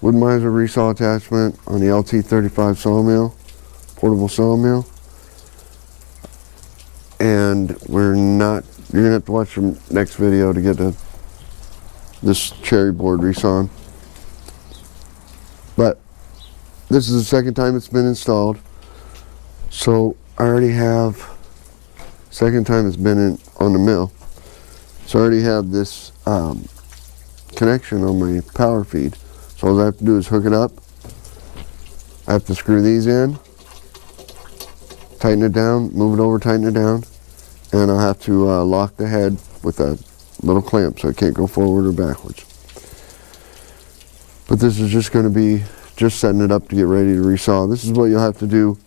wood-mizer resaw attachment on the LT35 sawmill, portable sawmill. And you're gonna have to watch the next video to get this cherry board resawn. But this is the second time it's been installed. So I already have, second time it's been on the mill. So I already have this connection on my power feed. So all I have to do is hook it up. I have to screw these in, tighten it down, move it over, tighten it down, and I'll have to lock the head with a little clamp so it can't go forward or backwards. But this is just going to be just setting it up to get ready to resaw. This is what you'll have to do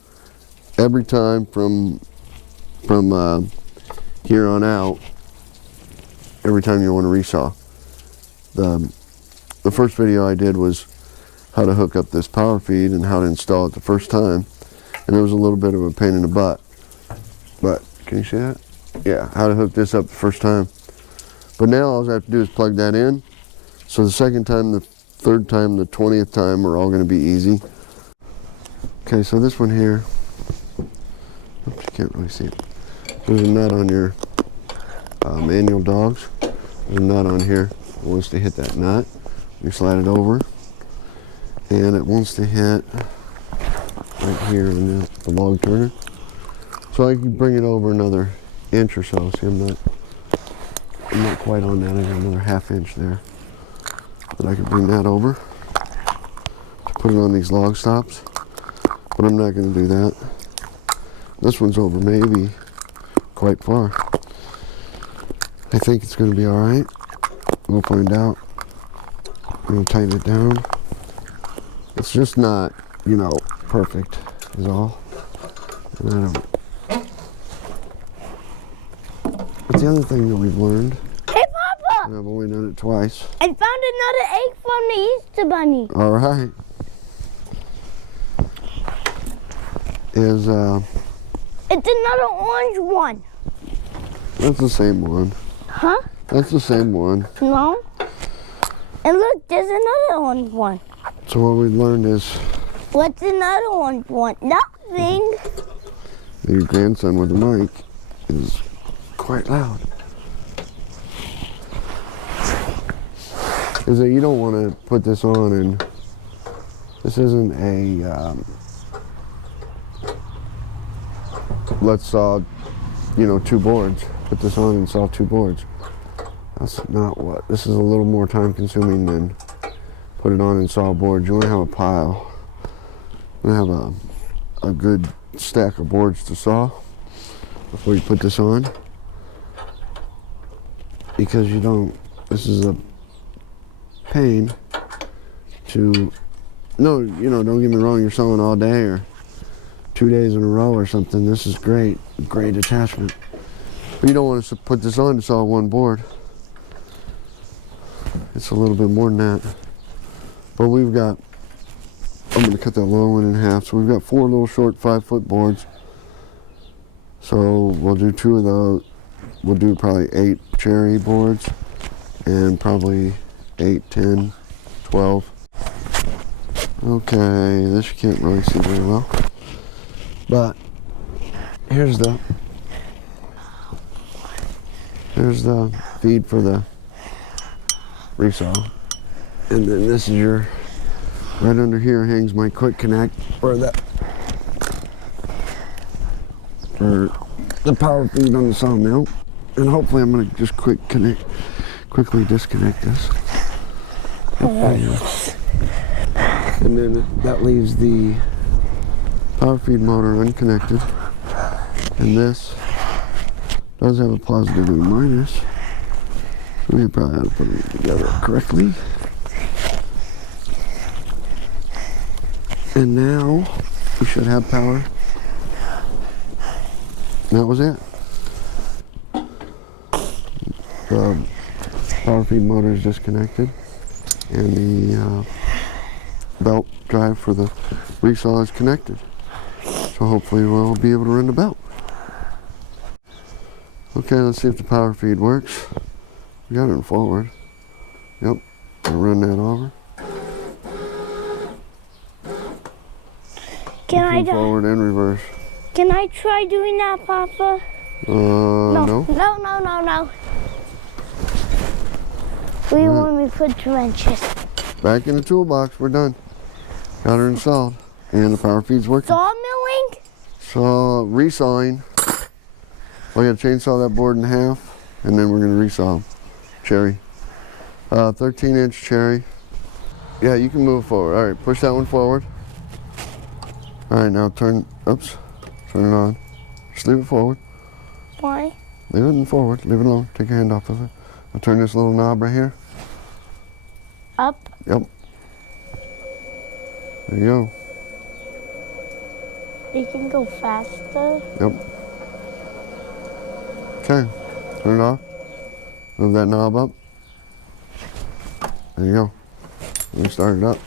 every time from here on out, every time you want to resaw. The first video I did was how to hook up this power feed and how to install it the first time, and it was a little bit of a pain in the butt. But can you see that? Yeah, how to hook this up the first time. But now all I have to do is plug that in. So the second time, the third time, the 20th time are all going to be easy. Okay, so this one here, oops, you can't really see it. There's a nut on your manual dogs. There's a nut on here. It wants to hit that nut. You slide it over, and it wants to hit right here on the log turner. So I can bring it over another inch or so. See, I'm not quite on that. I got another ½ inch there. But I can bring that over to put it on these log stops. But I'm not going to do that. This one's over maybe quite far. I think it's going to be all right. We'll find out. I'm going to tighten it down. It's just not, you know, perfect is all. And I don't. What's the other thing that we've learned? Hey, Papa! And I've only done it twice. I found another egg from the Easter Bunny. All right. It's another orange one. That's the same one. Huh? That's the same one. No. And look, there's another orange one. So what we learned is... What's another orange one? Nothing. Your grandson with the mic is quite loud. Is that you don't want to put this on, and this isn't a let's saw, you know, 2 boards. Put this on and saw 2 boards. That's not what. This is a little more time consuming than put it on and saw a board. You want to have a pile. You want to have a good stack of boards to saw before you put this on, because you don't. This is a pain to. No, you know, don't get me wrong. You're sawing all day or 2 days in a row or something. This is great attachment. But you don't want to put this on to saw 1 board. It's a little bit more than that. But we've got, I'm going to cut that long one in half. So we've got 4 little short 5-foot boards. So we'll do 2 of those. We'll do probably 8 cherry boards and probably 8, 10, 12. Okay, this you can't really see very well. But here's the feed for the resaw, and then this is your, right under here hangs my quick connect for the power feed on the sawmill, and hopefully I'm going to just quickly disconnect this. And then that leaves the power feed motor unconnected, and this does have a positive and a minus. We probably ought to put them together correctly. And now we should have power. And that was it. The power feed motor is disconnected, and the belt drive for the resaw is connected. So hopefully we'll be able to run the belt. Okay, let's see if the power feed works. We got it in forward. Yep, I'll run that over. Can I Between forward and reverse. Can I try doing that, Papa? No. No. We want me to put the wrenches. Back in the toolbox. We're done. Got her installed. And the power feed's working. Sawmilling? So, resawing. We gotta chainsaw that board in half, and then we're gonna resaw them. Cherry. 13-inch cherry. Yeah, you can move forward. All right, push that one forward. All right, now turn it on. Just leave it forward. Why? Leave it forward, leave it alone. Take your hand off of it. I'll turn this little knob right here. Up? Yep. There you go. You can go faster. Yep. Okay, turn it off. Move that knob up. There you go. Let me start it up.